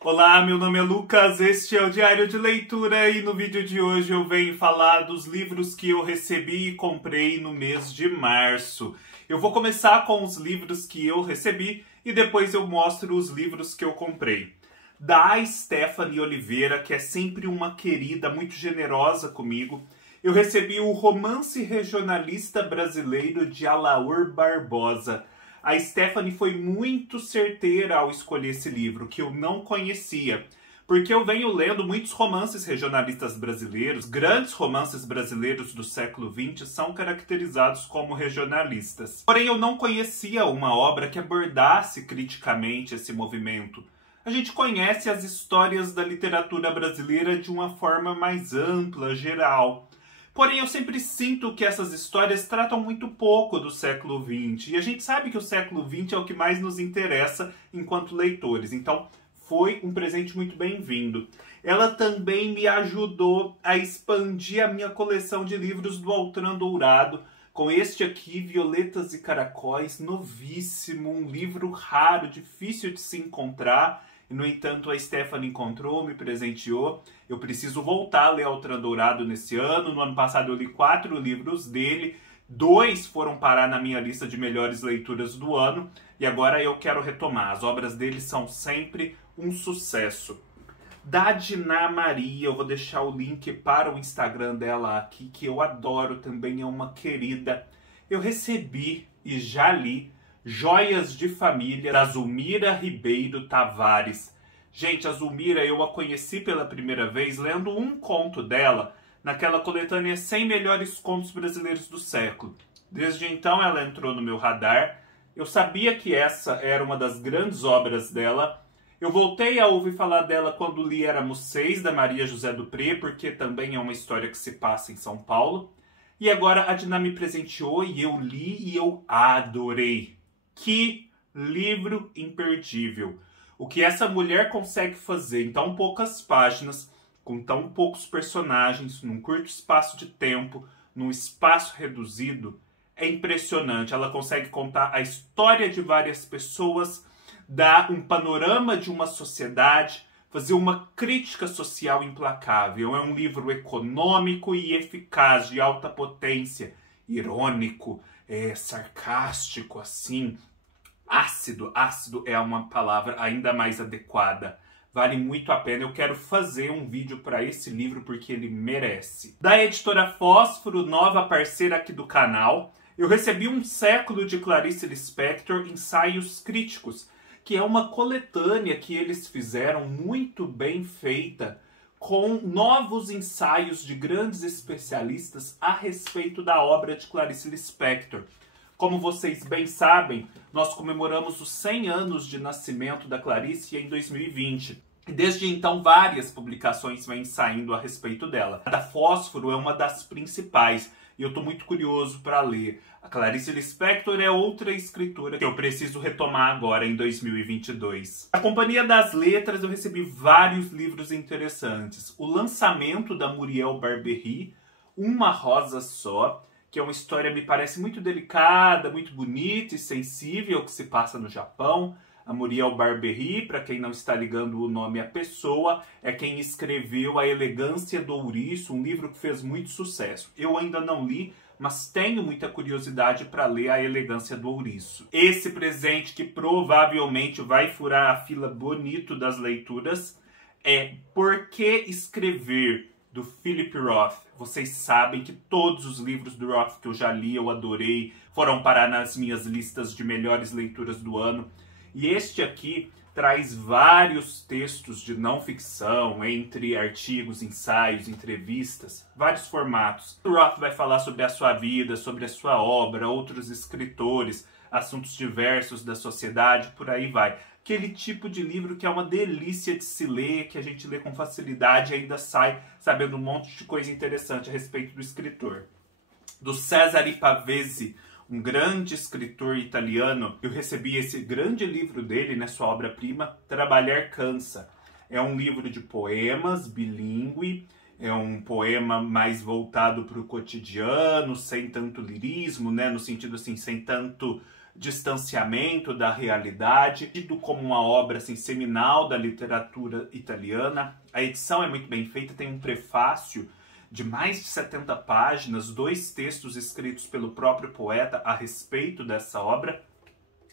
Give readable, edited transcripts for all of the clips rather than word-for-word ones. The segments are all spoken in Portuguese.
Olá, meu nome é Lucas, este é o Diário de Leitura e no vídeo de hoje eu venho falar dos livros que eu recebi e comprei no mês de março. Eu vou começar com os livros que eu recebi e depois eu mostro os livros que eu comprei. Da Stephanie Oliveira, que é sempre uma querida, muito generosa comigo, eu recebi o Romance Regionalista Brasileiro de Alaor Barbosa. A Stephanie foi muito certeira ao escolher esse livro, que eu não conhecia, porque eu venho lendo muitos romances regionalistas brasileiros. Grandes romances brasileiros do século XX são caracterizados como regionalistas. Porém, eu não conhecia uma obra que abordasse criticamente esse movimento. A gente conhece as histórias da literatura brasileira de uma forma mais ampla, geral. Porém, eu sempre sinto que essas histórias tratam muito pouco do século XX. E a gente sabe que o século XX é o que mais nos interessa enquanto leitores. Então, foi um presente muito bem-vindo. Ela também me ajudou a expandir a minha coleção de livros do Altran Dourado, com este aqui, Violetas e Caracóis, novíssimo, um livro raro, difícil de se encontrar. E, no entanto, a Stephanie encontrou, me presenteou. Eu preciso voltar a ler Altran Dourado nesse ano. No ano passado eu li 4 livros dele. 2 foram parar na minha lista de melhores leituras do ano. E agora eu quero retomar. As obras dele são sempre um sucesso. Da Diná Maria, eu vou deixar o link para o Instagram dela aqui, que eu adoro, também é uma querida. Eu recebi e já li Joias de Família, da Zulmira Ribeiro Tavares. Gente, a Zulmira eu a conheci pela primeira vez lendo um conto dela naquela coletânea 100 Melhores Contos Brasileiros do Século. Desde então ela entrou no meu radar. Eu sabia que essa era uma das grandes obras dela. Eu voltei a ouvir falar dela quando li Éramos Seis, da Maria José Dupré, porque também é uma história que se passa em São Paulo. E agora a Diná me presenteou e eu li e eu adorei. Que livro imperdível! O que essa mulher consegue fazer em tão poucas páginas, com tão poucos personagens, num curto espaço de tempo, num espaço reduzido, é impressionante. Ela consegue contar a história de várias pessoas, dar um panorama de uma sociedade, fazer uma crítica social implacável. É um livro econômico e eficaz, de alta potência, irônico, sarcástico, assim. Ácido é uma palavra ainda mais adequada. Vale muito a pena. Eu quero fazer um vídeo para esse livro porque ele merece. Da editora Fósforo, nova parceira aqui do canal, eu recebi Um Século de Clarice Lispector, Ensaios Críticos, que é uma coletânea que eles fizeram muito bem feita, com novos ensaios de grandes especialistas a respeito da obra de Clarice Lispector. Como vocês bem sabem, nós comemoramos os 100 anos de nascimento da Clarice em 2020. E desde então, várias publicações vêm saindo a respeito dela. A da Fósforo é uma das principais e eu estou muito curioso para ler. A Clarice Lispector é outra escritora que eu preciso retomar agora em 2022. Na Companhia das Letras eu recebi vários livros interessantes. O lançamento da Muriel Barbery, Uma Rosa Só, que é uma história, me parece, muito delicada, muito bonita e sensível, que se passa no Japão. A Muriel Barbery, para quem não está ligando o nome à pessoa, é quem escreveu A Elegância do Ouriço, um livro que fez muito sucesso. Eu ainda não li, mas tenho muita curiosidade para ler A Elegância do Ouriço. Esse presente que provavelmente vai furar a fila bonito das leituras é Por que Escrever, do Philip Roth. Vocês sabem que todos os livros do Roth que eu já li, eu adorei, foram parar nas minhas listas de melhores leituras do ano. E este aqui traz vários textos de não ficção, entre artigos, ensaios, entrevistas, vários formatos. O Roth vai falar sobre a sua vida, sobre a sua obra, outros escritores, assuntos diversos da sociedade, por aí vai. Aquele tipo de livro que é uma delícia de se ler, que a gente lê com facilidade e ainda sai sabendo um monte de coisa interessante a respeito do escritor. Do Cesare Pavese, um grande escritor italiano, eu recebi esse grande livro dele, né, sua obra-prima, Trabalhar Cansa. É um livro de poemas, bilíngue, é um poema mais voltado para o cotidiano, sem tanto lirismo, né, no sentido assim, sem tanto distanciamento da realidade, tido como uma obra assim, seminal da literatura italiana. A edição é muito bem feita, tem um prefácio de mais de 70 páginas, 2 textos escritos pelo próprio poeta a respeito dessa obra,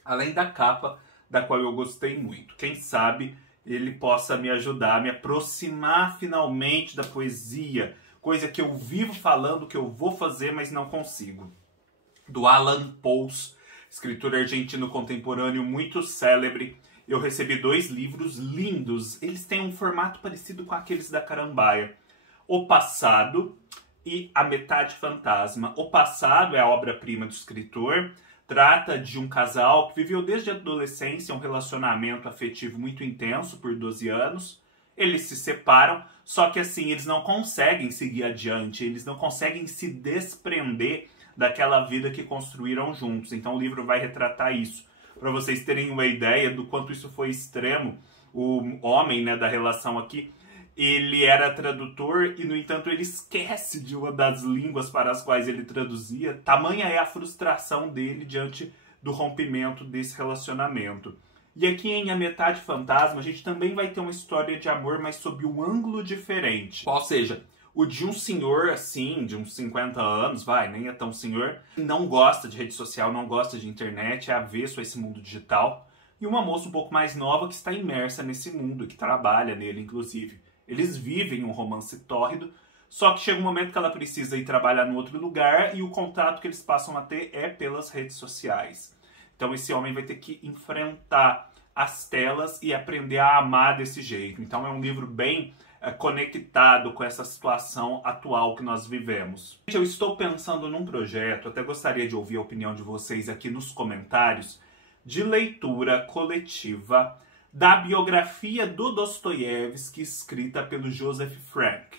além da capa, da qual eu gostei muito. Quem sabe ele possa me ajudar a me aproximar finalmente da poesia, coisa que eu vivo falando que eu vou fazer, mas não consigo. Do Alan Pauls, escritor argentino contemporâneo muito célebre. Eu recebi 2 livros lindos. Eles têm um formato parecido com aqueles da Carambaia. O Passado e A Metade Fantasma. O Passado é a obra-prima do escritor. Trata de um casal que viveu desde a adolescência um relacionamento afetivo muito intenso por 12 anos. Eles se separam, só que assim, eles não conseguem seguir adiante, eles não conseguem se desprender daquela vida que construíram juntos. Então o livro vai retratar isso. Para vocês terem uma ideia do quanto isso foi extremo, o homem, né, da relação aqui, ele era tradutor e, no entanto, ele esquece de uma das línguas para as quais ele traduzia. Tamanha é a frustração dele diante do rompimento desse relacionamento. E aqui em A Metade Fantasma, a gente também vai ter uma história de amor, mas sob um ângulo diferente. Ou seja, o de um senhor, assim, de uns 50 anos, nem é tão senhor, não gosta de rede social, não gosta de internet, é avesso a esse mundo digital. E uma moça um pouco mais nova que está imersa nesse mundo, que trabalha nele, inclusive. Eles vivem um romance tórrido, só que chega um momento que ela precisa ir trabalhar no outro lugar e o contato que eles passam a ter é pelas redes sociais. Então esse homem vai ter que enfrentar as telas e aprender a amar desse jeito. Então é um livro bem conectado com essa situação atual que nós vivemos. Eu estou pensando num projeto, até gostaria de ouvir a opinião de vocês aqui nos comentários, de leitura coletiva da biografia do Dostoiévski, escrita pelo Joseph Frank.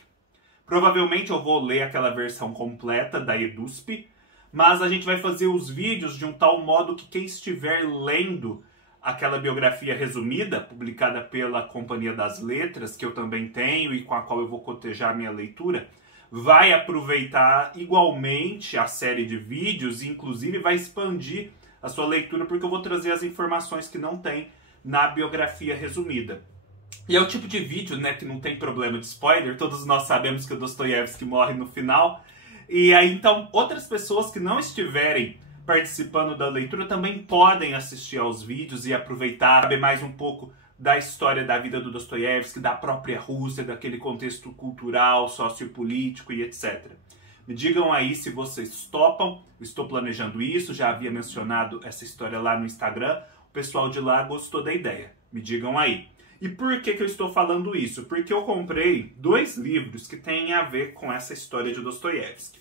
Provavelmente eu vou ler aquela versão completa da EDUSP, mas a gente vai fazer os vídeos de um tal modo que quem estiver lendo aquela biografia resumida, publicada pela Companhia das Letras, que eu também tenho e com a qual eu vou cotejar a minha leitura, vai aproveitar igualmente a série de vídeos e inclusive vai expandir a sua leitura, porque eu vou trazer as informações que não tem na biografia resumida. E é o tipo de vídeo, né, que não tem problema de spoiler, todos nós sabemos que o Dostoiévski morre no final, e aí então outras pessoas que não estiverem participando da leitura também podem assistir aos vídeos e aproveitar, saber mais um pouco da história da vida do Dostoiévski, da própria Rússia, daquele contexto cultural, sociopolítico e etc. Me digam aí se vocês topam, estou planejando isso, já havia mencionado essa história lá no Instagram, o pessoal de lá gostou da ideia, me digam aí. E por que eu estou falando isso? Porque eu comprei 2 livros que têm a ver com essa história de Dostoiévski.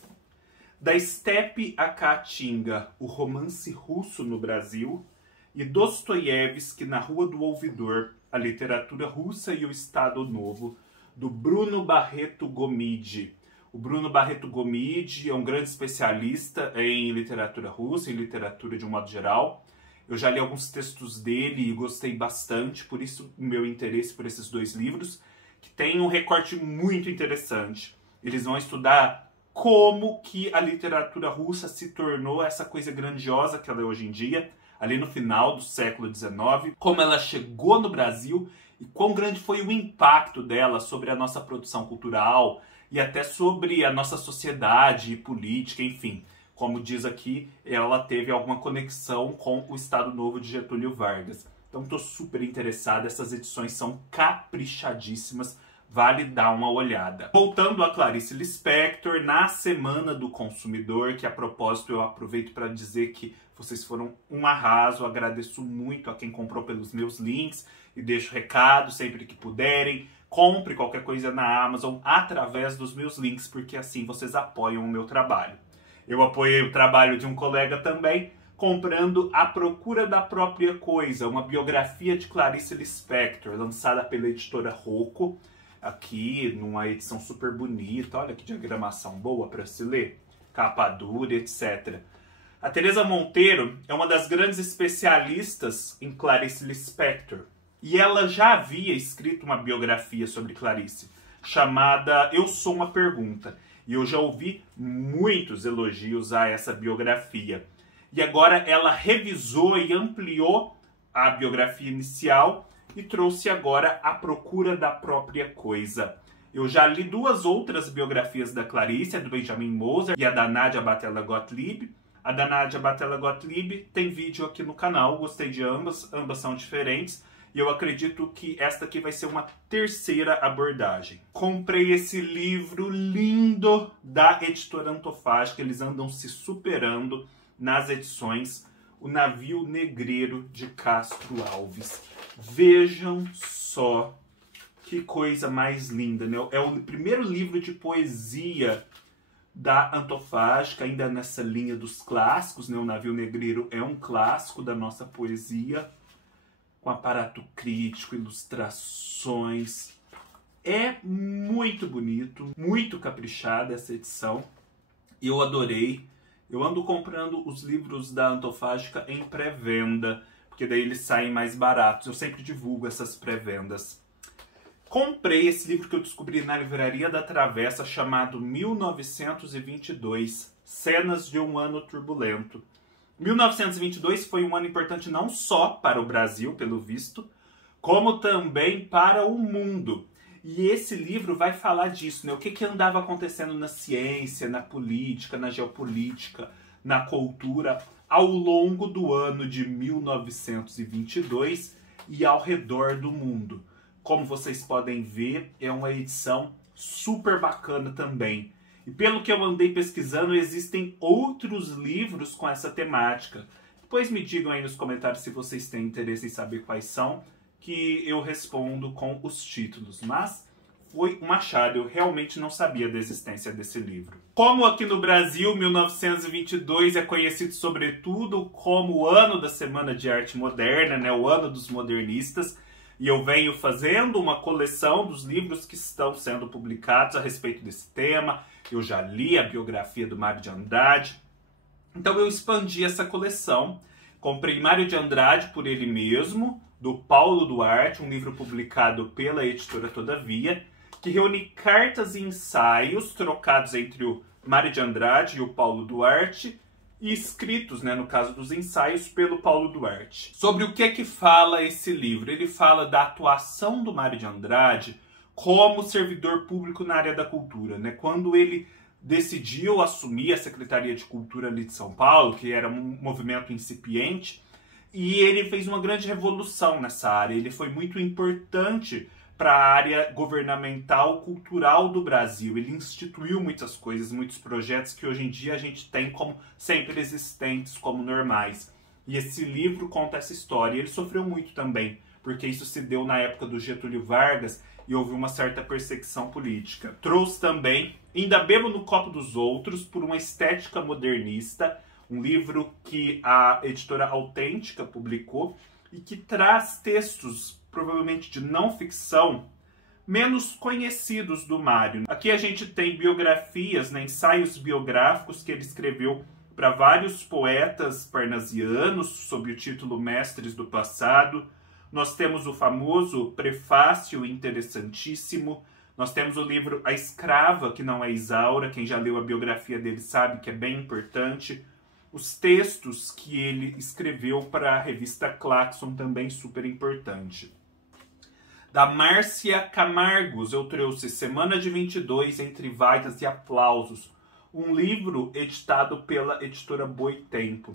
Da Estepe à Caatinga, o romance russo no Brasil, e Dostoiévski na Rua do Ouvidor, a literatura russa e o Estado Novo, do Bruno Barreto Gomide. O Bruno Barreto Gomide é um grande especialista em literatura russa, em literatura de um modo geral. Eu já li alguns textos dele e gostei bastante, por isso o meu interesse por esses 2 livros, que tem um recorte muito interessante. Eles vão estudar como que a literatura russa se tornou essa coisa grandiosa que ela é hoje em dia, ali no final do século XIX, como ela chegou no Brasil e quão grande foi o impacto dela sobre a nossa produção cultural e até sobre a nossa sociedade e política, enfim. Como diz aqui, ela teve alguma conexão com o Estado Novo de Getúlio Vargas. Então estou super interessado, essas edições são caprichadíssimas, vale dar uma olhada. Voltando a Clarice Lispector, na Semana do Consumidor, que a propósito eu aproveito para dizer que vocês foram um arraso, agradeço muito a quem comprou pelos meus links e deixo recado sempre que puderem. Compre qualquer coisa na Amazon através dos meus links, porque assim vocês apoiam o meu trabalho. Eu apoiei o trabalho de um colega também, comprando A Procura da Própria Coisa, uma biografia de Clarice Lispector, lançada pela editora Rocco, aqui numa edição super bonita, olha que diagramação boa para se ler, capa dura, etc. A Teresa Monteiro é uma das grandes especialistas em Clarice Lispector, e ela já havia escrito uma biografia sobre Clarice, chamada Eu Sou uma Pergunta. E eu já ouvi muitos elogios a essa biografia. e agora ela revisou e ampliou a biografia inicial e trouxe agora A Procura da Própria Coisa. Eu já li 2 outras biografias da Clarice, a do Benjamin Moser e a da Nadia Batella Gottlieb. A da Nadia Batella Gottlieb tem vídeo aqui no canal, gostei de ambas são diferentes. E eu acredito que esta aqui vai ser uma terceira abordagem. Comprei esse livro lindo da editora Antofágica, eles andam se superando nas edições. O Navio Negreiro de Castro Alves. Vejam só que coisa mais linda, né? É o primeiro livro de poesia da Antofágica, ainda nessa linha dos clássicos, né? O Navio Negreiro é um clássico da nossa poesia, com aparato crítico, ilustrações. É muito bonito, muito caprichada essa edição. Eu adorei. Eu ando comprando os livros da Antofágica em pré-venda, porque daí eles saem mais baratos. Eu sempre divulgo essas pré-vendas. Comprei esse livro que eu descobri na Livraria da Travessa, chamado 1922, Cenas de um Ano Turbulento. 1922 foi um ano importante não só para o Brasil, pelo visto, como também para o mundo. E esse livro vai falar disso, né? O que andava acontecendo na ciência, na política, na geopolítica, na cultura, ao longo do ano de 1922 e ao redor do mundo. Como vocês podem ver, é uma edição super bacana também. E pelo que eu andei pesquisando, existem outros livros com essa temática. Depois me digam aí nos comentários se vocês têm interesse em saber quais são, que eu respondo com os títulos. Mas foi um achado, eu realmente não sabia da existência desse livro. Como aqui no Brasil, 1922 é conhecido sobretudo como o ano da Semana de Arte Moderna, né? O ano dos modernistas. E eu venho fazendo uma coleção dos livros que estão sendo publicados a respeito desse tema. Eu já li a biografia do Mário de Andrade. Então eu expandi essa coleção. Comprei Mário de Andrade por ele mesmo, do Paulo Duarte, um livro publicado pela editora Todavia, que reúne cartas e ensaios trocados entre o Mário de Andrade e o Paulo Duarte, e escritos, né, no caso dos ensaios, pelo Paulo Duarte. Sobre o que fala esse livro? Ele fala da atuação do Mário de Andrade como servidor público na área da cultura, né? Quando ele decidiu assumir a Secretaria de Cultura ali de São Paulo, que era um movimento incipiente, e ele fez uma grande revolução nessa área. Ele foi muito importante para a área governamental cultural do Brasil. Ele instituiu muitas coisas, muitos projetos que hoje em dia a gente tem como sempre existentes, como normais. E esse livro conta essa história. Ele sofreu muito também, porque isso se deu na época do Getúlio Vargas e houve uma certa perseguição política. Trouxe também Ainda Bebo no Copo dos Outros, por uma estética modernista, um livro que a editora Autêntica publicou e que traz textos provavelmente de não ficção, menos conhecidos do Mário. Aqui a gente tem biografias, né, ensaios biográficos que ele escreveu para vários poetas parnasianos, sob o título Mestres do Passado. Nós temos o famoso prefácio interessantíssimo. Nós temos o livro A Escrava, que não é Isaura. Quem já leu a biografia dele sabe que é bem importante. Os textos que ele escreveu para a revista Claxon, também super importante. Da Márcia Camargos, eu trouxe Semana de 22, Entre Vaias e Aplausos, um livro editado pela editora Boitempo.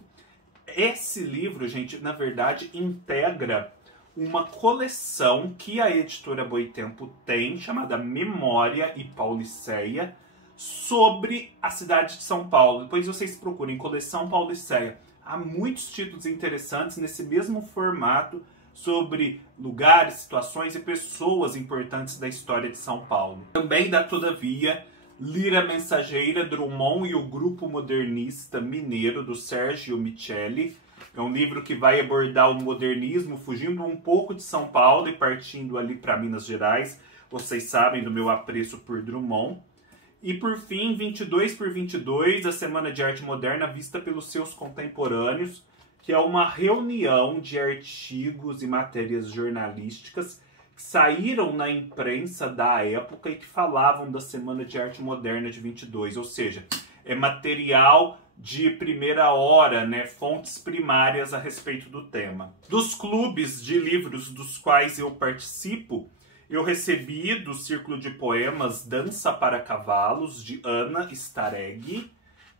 Esse livro, gente, na verdade, integra uma coleção que a editora Boitempo tem, chamada Memória e Pauliceia, sobre a cidade de São Paulo. Depois vocês procurem Coleção Pauliceia. Há muitos títulos interessantes nesse mesmo formato, sobre lugares, situações e pessoas importantes da história de São Paulo. Também da Todavia, Lira Mensageira, Drummond e o Grupo Modernista Mineiro, do Sérgio Micheli. É um livro que vai abordar o modernismo, fugindo um pouco de São Paulo e partindo ali para Minas Gerais. Vocês sabem do meu apreço por Drummond. E por fim, 22 por 22, a Semana de Arte Moderna vista pelos seus contemporâneos, que é uma reunião de artigos e matérias jornalísticas que saíram na imprensa da época e que falavam da Semana de Arte Moderna de 22, ou seja, é material de primeira hora, né, fontes primárias a respeito do tema. Dos clubes de livros dos quais eu participo, eu recebi do Círculo de Poemas Dança para Cavalos, de Ana Staregg,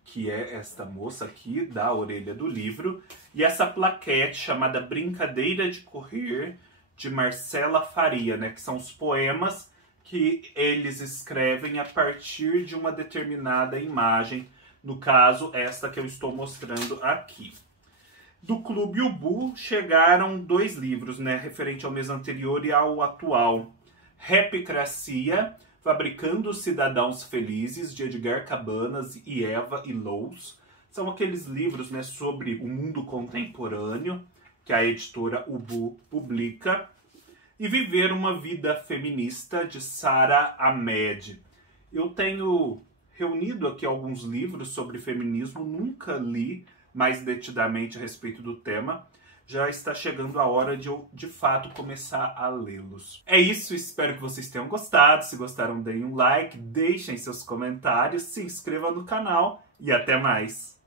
que é esta moça aqui da orelha do livro, e essa plaquete chamada Brincadeira de Correr, de Marcela Faria, né, que são os poemas que eles escrevem a partir de uma determinada imagem, no caso, esta que eu estou mostrando aqui. Do Clube Ubu chegaram 2 livros, né, referente ao mês anterior e ao atual. Rapicracia, Fabricando Cidadãos Felizes, de Edgar Cabanas e Eva Illouz. São aqueles livros, né, sobre o mundo contemporâneo que a editora Ubu publica. E Viver uma Vida Feminista, de Sara Ahmed. Eu tenho reunido aqui alguns livros sobre feminismo, nunca li mais detidamente a respeito do tema. Já está chegando a hora de eu, de fato, começar a lê-los. É isso, espero que vocês tenham gostado. Se gostaram, deem um like, deixem seus comentários, se inscrevam no canal e até mais!